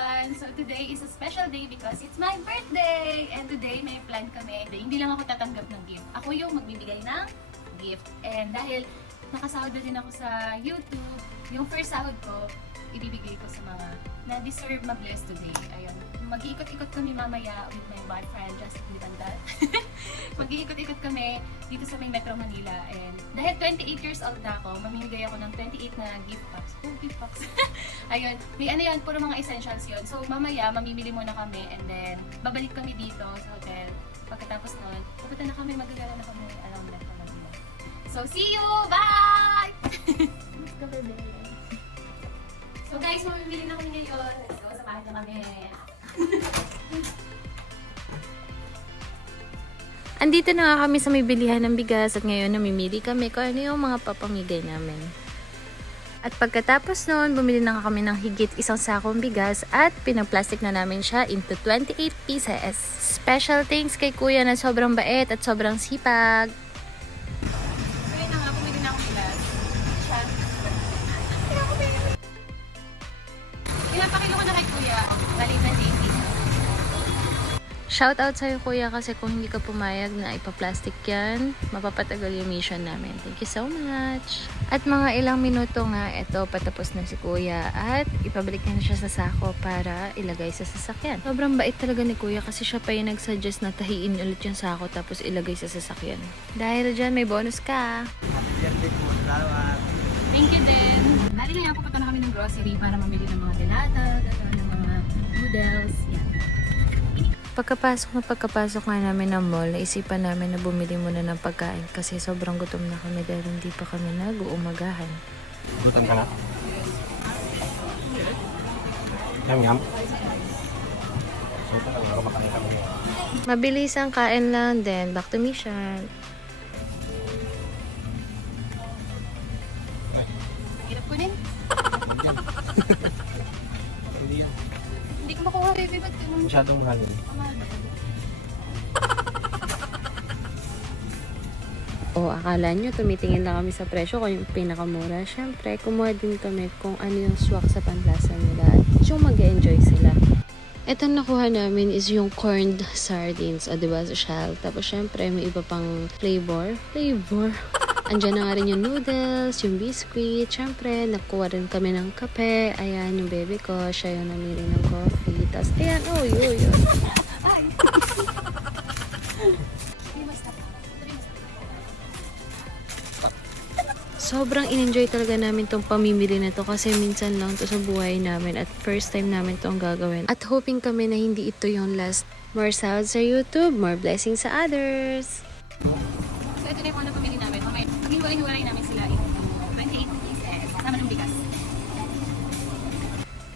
everyone! So today is a special day because it's my birthday! And today may plan kami. Hindi lang ako tatanggap ng gift. Ako yung magbibigay ng gift. And dahil nakasahod na din ako sa YouTube, yung first sahod ko, ibibigay ko sa mga na-deserve ma-bless today. Ayun. Mag-iikot-ikot kami mamaya with my boyfriend, Justin Libandal. Mag-iikot-ikot kami dito sa may Metro Manila. And dahil 28 years old na ako, mamimigay ako ng 28 na gift packs. Oh, gift packs. Ayun. May ano yan, puro mga essentials yun. So mamaya, mamimili muna kami and then babalik kami dito sa hotel. Pagkatapos nun, pupunta na kami, magagala na kami around Metro Manila. So see you! Bye! Let's go, baby. So guys, mamimili na kami ngayon. Let's go, samahan na kami. Andito na nga kami sa may bilihan ng bigas at ngayon namimili kami kung ano yung mga papamigay namin. At pagkatapos noon, bumili na nga kami ng higit isang sakong bigas at pinag-plastic na namin siya into 28 pieces. Special thanks kay Kuya na sobrang bait at sobrang sipag. Ngayon na nga, bumili na akong bigas. Siya. Pinapakilo ko na kay Kuya. Bali na dating. Shout out sa'yo Kuya kasi kung hindi ka pumayag na ipaplastic yan, mapapatagal yung mission namin. Thank you so much! At mga ilang minuto nga, eto patapos na si Kuya at ipabalik na siya sa sako para ilagay sa sasakyan. Sobrang bait talaga ni Kuya kasi siya pa yung nagsuggest na tahiin ulit yung sako tapos ilagay sa sasakyan. Dahil dyan may bonus ka! Happy birthday po, salamat. Thank you din. Bali na nga, pupunta na kami ng grocery para mamili ng mga delata, ng mga noodles. Yan. Pagkapasok nga namin ng mall, naisipan namin na bumili muna ng pagkain kasi sobrang gutom na kami dahil hindi pa kami nag-uumagahan. Gutom ka na? Yum. So ito lang, ako makain kami. Mabilis ang kain lang, then back to mission. Hirap ko din. Hindi yan. Hindi ko makuha, baby. Ba't ganun? Masyadong mahal. O akala nyo, tumitingin lang kami sa presyo kung yung pinakamura. Siyempre, kumuha din kami kung ano yung swak sa panlasa nila at yung mag-enjoy sila. Ito nakuha namin is yung corned sardines, o diba, social. Tapos syempre, may iba pang flavor. Andiyan na nga rin yung noodles, yung biscuit. Syempre, nakuha rin kami ng kape. Ayan, yung baby ko, siya yung namili ng coffee. Tapos, ayan, oh, yun. Sobrang in-enjoy talaga namin tong pamimili na to kasi minsan lang to sa buhay namin at first time namin tong gagawin. At hoping kami na hindi ito yung last. More sahod sa YouTube, more blessings sa others. So ito na yung unang pamili namin. Pag-hiwalay namin sila in 28 pieces. Kasama ng bigas.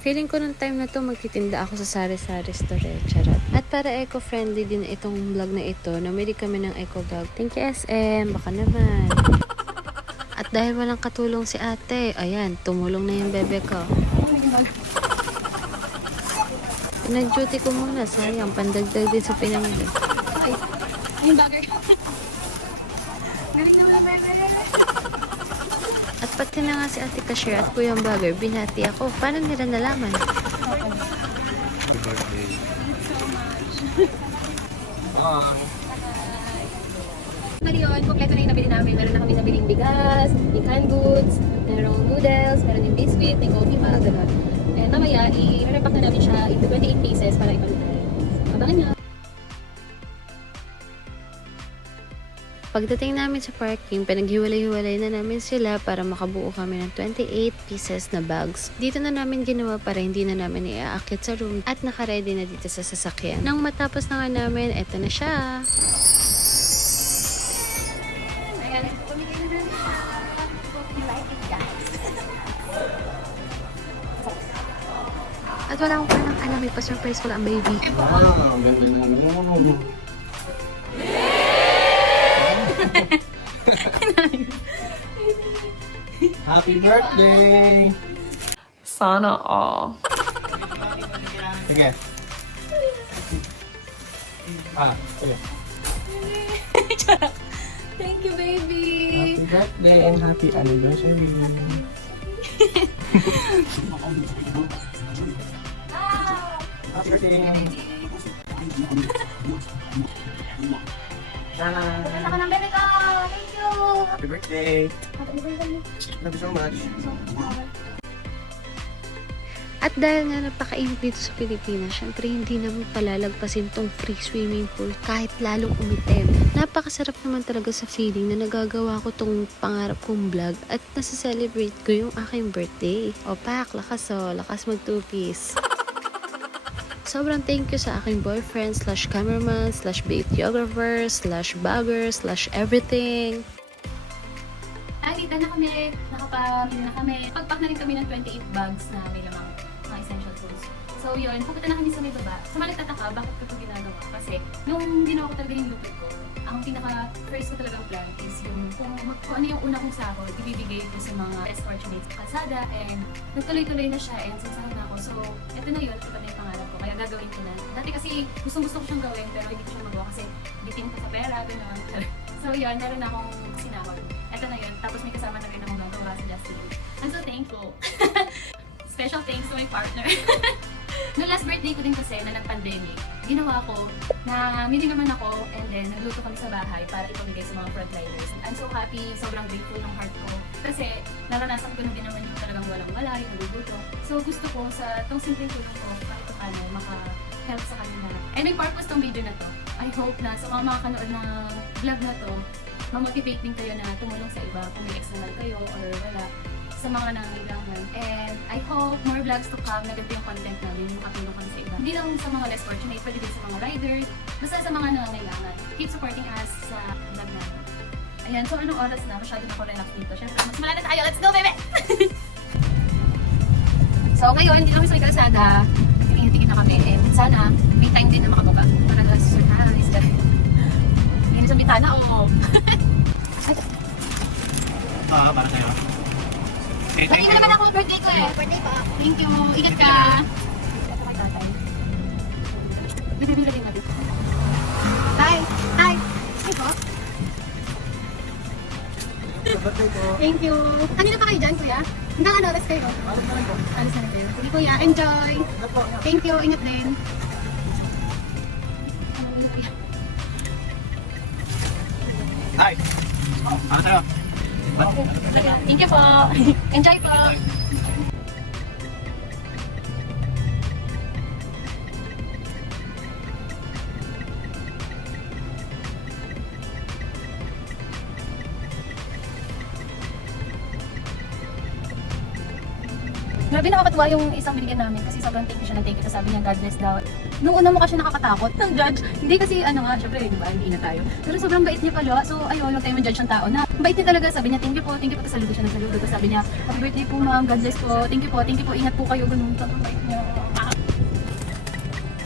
Feeling ko nung time na to magtitinda ako sa sari-sari store, charot. At para eco-friendly din itong vlog na ito, namili kami ng eco bag. Thank you SM, baka naman. At dahil walang katulong si ate, ayan, tumulong na yung bebe ko. Pinag-duty ko muna, sayang, pandagdag din sa pinamili. Ay, yung bagger. Galing naman ang bebe. At pati na nga si ate cashier at kuyang vlogger, binati ako. Paano nila nalaman? Happy birthday. Thanks so much. Bali yun, kompleto na yung nabili namin. Meron na kami nabiling bigas, may canned goods, merong noodles, meron yung biscuit, may coffee pa, gano'n. And mamaya, i-repack na namin siya into 28 pieces para ipalitan. Abangan nyo! Pagdating namin sa parking, pinaghiwalay-hiwalay na namin sila para makabuo kami ng 28 pieces na bags. Dito na namin ginawa para hindi na namin iaakit sa room at nakaready na dito sa sasakyan. Nang matapos na nga namin, eto na siya. Ayan, pumigay na namin siya. We like it, guys. At wala akong parang alam, may pa-surprise ko lang ang baby. Wow, ganda naman. Happy birthday! Sana all. Sige. Sige. Thank you, baby! Happy birthday and happy anniversary! Ah! Happy birthday! Nasa ka ng bebe ko! Thank you! Happy birthday! Happy birthday! Love you so much! At dahil nga napakainit dito sa Pilipinas, syempre hindi naman palalagpasin tong free swimming pool kahit lalong umitim. Napakasarap naman talaga sa feeling na nagagawa ko tong pangarap kong vlog at nasa-celebrate ko yung aking birthday. O pak, lakas lakas mag-two-piece. Sobrang thank you sa aking boyfriend / cameraman / videographer / vlogger / everything. Dito na kami, nakapamili na kami. Pagpak na rin kami ng 28 bags na may lamang mga essential tools. So yun, pupunta na kami sa may baba. Sa mga nagtataka, bakit ko ito ginagawa? Kasi nung ginawa ko talaga yung lupit ko, ang pinaka-first ko talagang plan is yung kung ano yung una kong sahod, ibibigay ko sa mga less fortunate sa kalsada, and nagtuloy-tuloy na siya and sinasahod na ako. So, ito na yun, ito na yung pangarap ko. Kaya gagawin ko na. Dati kasi gusto ko siyang gawin pero hindi ko siya magawa kasi bitin ko sa pera, gano'n. So yun, meron na akong sinahod. Ito na yun. Tapos may kasama na rin akong gagawa sa Justin. I'm so thankful. Special thanks to my partner. Noong last birthday ko din kasi na nag-pandemic, ginawa ko na mili naman ako and then nagluto kami sa bahay para ipamigay sa mga frontliners. I'm so happy, sobrang grateful ng heart ko. Kasi naranasan ko na din naman yung talagang walang-wala, yung naguguto. So gusto ko sa tong simpleng tulong ko, kahit paano, maka-help sa kanila. And may purpose tong video na to. I hope na sa mga makakanood ng vlog na to, ma-motivate din kayo na tumulong sa iba kung may external kayo or wala sa mga nangangailangan. And I hope more vlogs to come na ganito yung content namin, yung makatulong kami sa iba. Hindi lang sa mga less fortunate, pwede din sa mga riders, basta sa mga nangangailangan. Keep supporting us sa vlog namin. Ayan, so anong oras na? Masyado na ako relax dito. Siyempre, mas malala tayo. Let's go, baby! So ngayon, dito kami sa kalsada. Tingin-tingin na kami. And sana, may time din na makabuka. Para surprise. Hindi sa bitana, oh. Para sa'yo. Sabi na naman ako birthday ko eh. Birthday pa. Thank you. Ingat ka. Ito kay tatay. Bibibili din natin. Tay! Tay! Ay po. Birthday ko! Thank you. Kanina pa kayo dyan, kuya? Hanggang ano, alas kayo? Alam na rin ko. Alas na rin kayo. Sige kuya, enjoy. Thank you. Ingat din. Hi! Para sa'yo. Thank you po. Enjoy po. Grabe, nakakatuwa yung isang binigyan namin kasi sobrang thank you siya ng thank you. Sabi niya, God bless daw. Nung una mo kasi nakakatakot ng judge. Hindi kasi ano nga, syempre, di ba, hindi na tayo. Pero sobrang bait niya pala. So, ayun, huwag tayo man-judge ng tao na. Bait niya talaga. Sabi niya, thank you po. Tapos saludo siya ng saludo. Tapos sabi niya, happy birthday po ma'am, God bless po. Thank you po. Ingat po kayo. Ganun. Sobrang bait niya.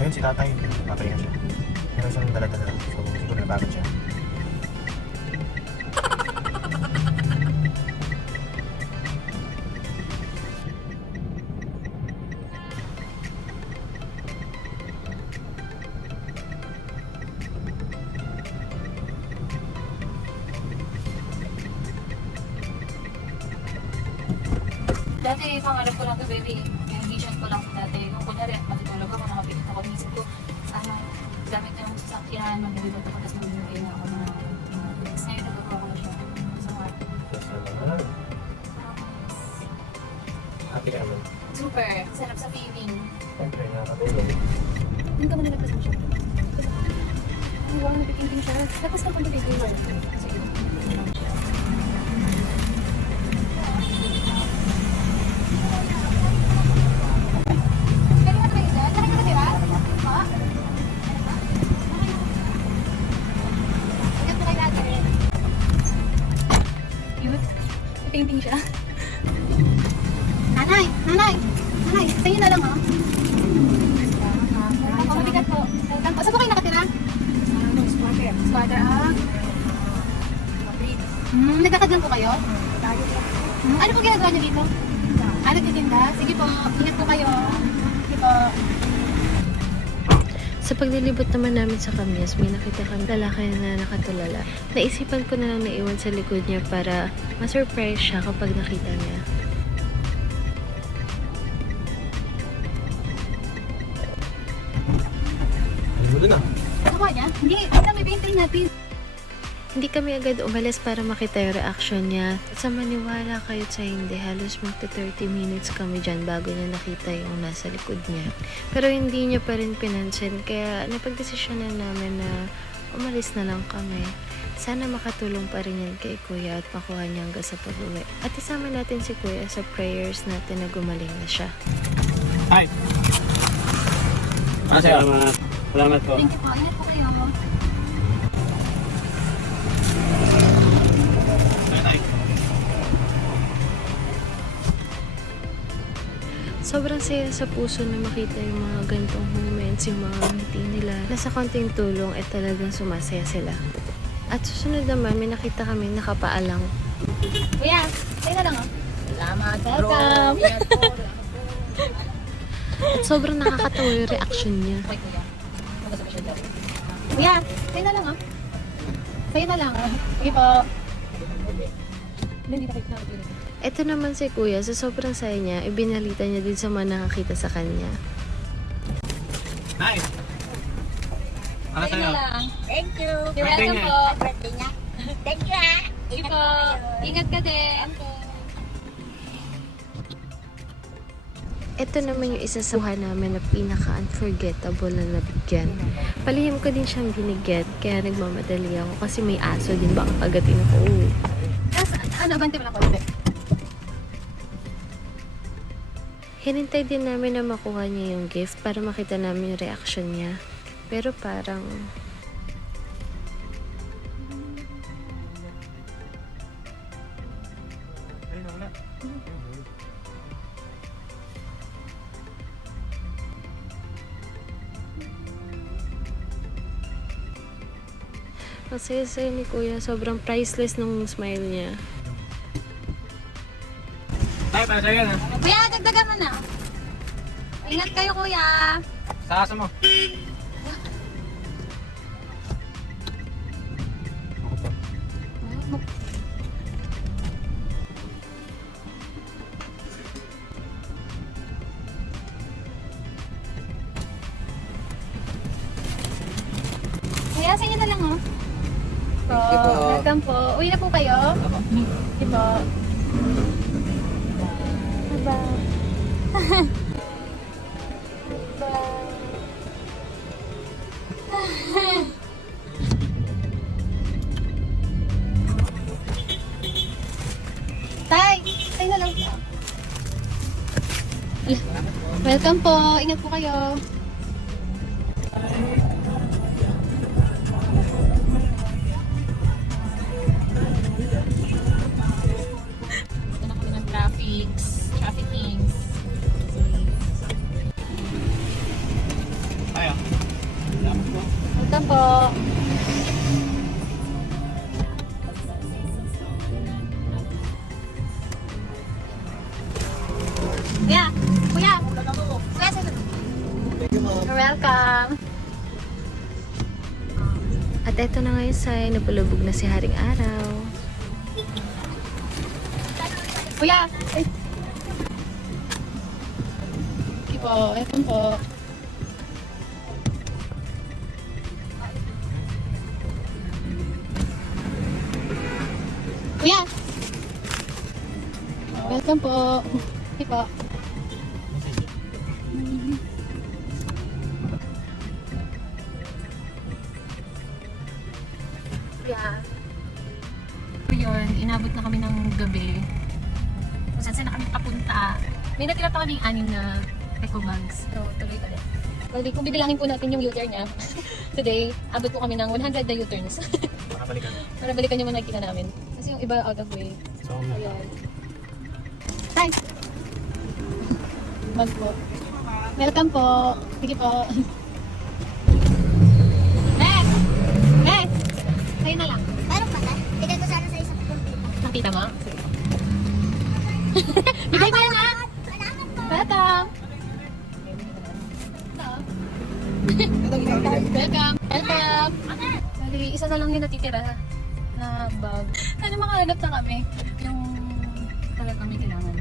Ngayon si tatay, papahinga siya. Meron siyang dala-dala. So, siguro napagod siya. Dati, pangarap ko lang to, baby. Yung vision ko lang dati. Kung kunyari, matutulog ako, nakapilit ako. Inisip ko, gamit na yung sasakyan, magbibot ako, tapos magbibigay na ako ng mga things. Ngayon, nagagawa ko na siya. So, Happy ka naman. super. Sarap sa feeling. Siyempre, nakakatulong. Hindi ka muna nagpas mo siya. Ay, wow, napitinting siya. Tapos na pang baby. Sige. Painting siya. Nanay! Sa'yo na lang, ha? Mabigat po. Saan po kayo nakatira? Squatter, nagkakadlan po kayo? Ano po ginagawa niyo dito? Nagtitinda? Sige po, ingat po kayo. Sige po. Sa paglilibot naman namin sa Kamyas, may nakita kami lalaki na nakatulala. Naisipan ko na lang na iwan sa likod niya para ma-surprise siya kapag nakita niya. Doon na. Nakuha niya? Hindi, ito may painting natin. Hindi kami agad umalis para makita yung reaction niya. At sa maniwala kayo sa hindi, halos magta 30 minutes kami dyan bago niya nakita yung nasa likod niya. Pero hindi niya pa rin pinansin, kaya napagdesisyonan namin na umalis na lang kami. Sana makatulong pa rin yan kay Kuya at makuha niya hanggang sa pag-uwi. At isama natin si Kuya sa prayers natin na gumaling na siya. Hi! Salamat. Salamat po. Thank you po. Ingat po kayo mo. Sobrang saya sa puso na makita yung mga ganitong moments, yung mga ngiti nila. Nasa konting tulong ay talagang sumasaya sila. At susunod naman, may nakita kami nakapaalang. Kuya, tayo na lang oh. Salamat. Welcome. At sobrang nakakatawa yung reaction niya. Okay, kuya. Mag-special daw. Kuya, tayo na lang oh. Tayo na lang oh. Sige po. Hindi na kayo. Ito naman si Kuya, sa sobrang saya niya, ibinalita niya din sa mga nakakita sa kanya. Hi! Ano Tayo sa'yo? na lang. Thank you. You're Birthday welcome niya. po. Birthday niya. Thank you ha. Sige po. Ingat ka din. Ito naman yung isa sa buhay namin na pinaka-unforgettable na nabigyan. Palihim ko din siyang binigyan, kaya nagmamadali ako kasi may aso din, baka kagatin ako. Ano, bante mo lang konti. Hinintay din namin na makuha niya yung gift para makita namin yung reaction niya. Pero parang... Masaya sa'yo ni Kuya. Sobrang priceless nung smile niya. Hi, para sa'yo na. Kuya, dagdagan mo na. Ingat kayo, kuya. Sa aso mo. Kuya, sa inyo na lang, oh. Thank you po. Welcome po. Uwi na po kayo? Sige po. Bye-bye. Tay, tayo na lang po. Welcome po. Ingat po kayo. Ito na kami ng traffickings. Hi, ah. Salamat po. Welcome po. Kuya! Kuya! Kuya, sir. You're welcome. At eto na ngayon sa'yo, napalubog na si Haring Araw. Kuya! Ay. Okay po. Welcome po. Kuya! Welcome po. Okay po. Kuya. So yun, inabot na kami ng gabi. Kung saan na kami papunta. May natira pa kaming 6 na eco bags. So, tuloy pa rin. Bali, kung bibilangin po natin yung U-turn niya, today, abot po kami ng 100 na U-turns. Makabalikan. Para balikan yung mga nakikita namin. Kasi yung iba out of way. So, Ayan. Hi! Bag po. Welcome po. Sige po. Kayo na lang. Meron pala. Bigay ko sana sa isang computer. Nakita mo? Sige. Bigay ko yan ha! Salamat po. Welcome! Welcome! Welcome! Bali, isa na lang yung natitira na bag. Sana makahanap na kami yung talagang kami kailangan.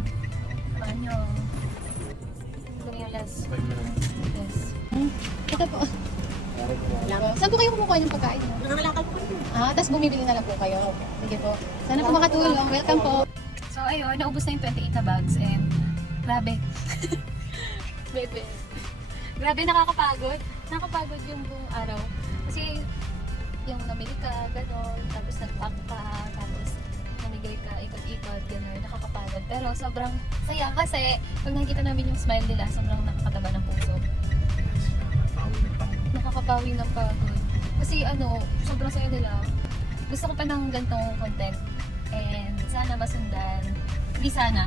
Paano? Ito yung last. Yes. Ito po. Saan po kayo kumukuha ng pagkain? Nangangalakal po kayo. Tapos bumibili na lang po kayo. Sige po. Sana po makatulong. Welcome po. So ayun, naubos na yung 28 na bags and grabe. Bebe. Grabe, nakakapagod. Nakakapagod yung buong araw. Kasi yung namili ka, gano'n, tapos nag-pack ka, tapos namigay ka, ikot-ikot, gano'n, nakakapagod. Pero sobrang saya kasi pag nakikita namin yung smile nila, sobrang nakakataba ng puso. Nakakapawi ng pagod. Kasi sobrang saya nila. Gusto ko pa ng ganitong content. And sana masundan. Hindi sana.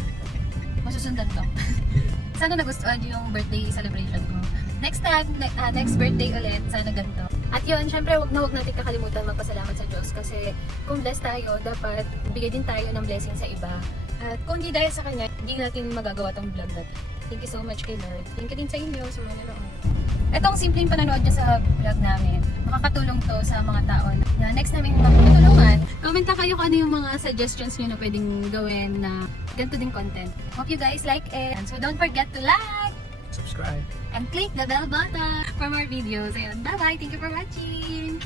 Masusundan to. Sana nagustuhan yung birthday celebration ko. Next time, next birthday ulit, sana ganito. At yun, syempre wag natin kakalimutan magpasalamat sa Diyos kasi kung blessed tayo, dapat bigay din tayo ng blessing sa iba. At kung hindi dahil sa Kanya, hindi natin magagawa tong vlog natin. Thank you so much kay Lord. Thank you din sa inyo, sa mga nanonood. Itong simpleng panonood niya sa vlog namin, makakatulong to sa mga tao na next namin matutulungan. Comment na kayo kung ano yung mga suggestions niyo na pwedeng gawin na ganito din content. Hope you guys like it. And so don't forget to like Subscribe. and click the bell button for more videos. And bye-bye. Thank you for watching.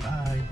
Bye.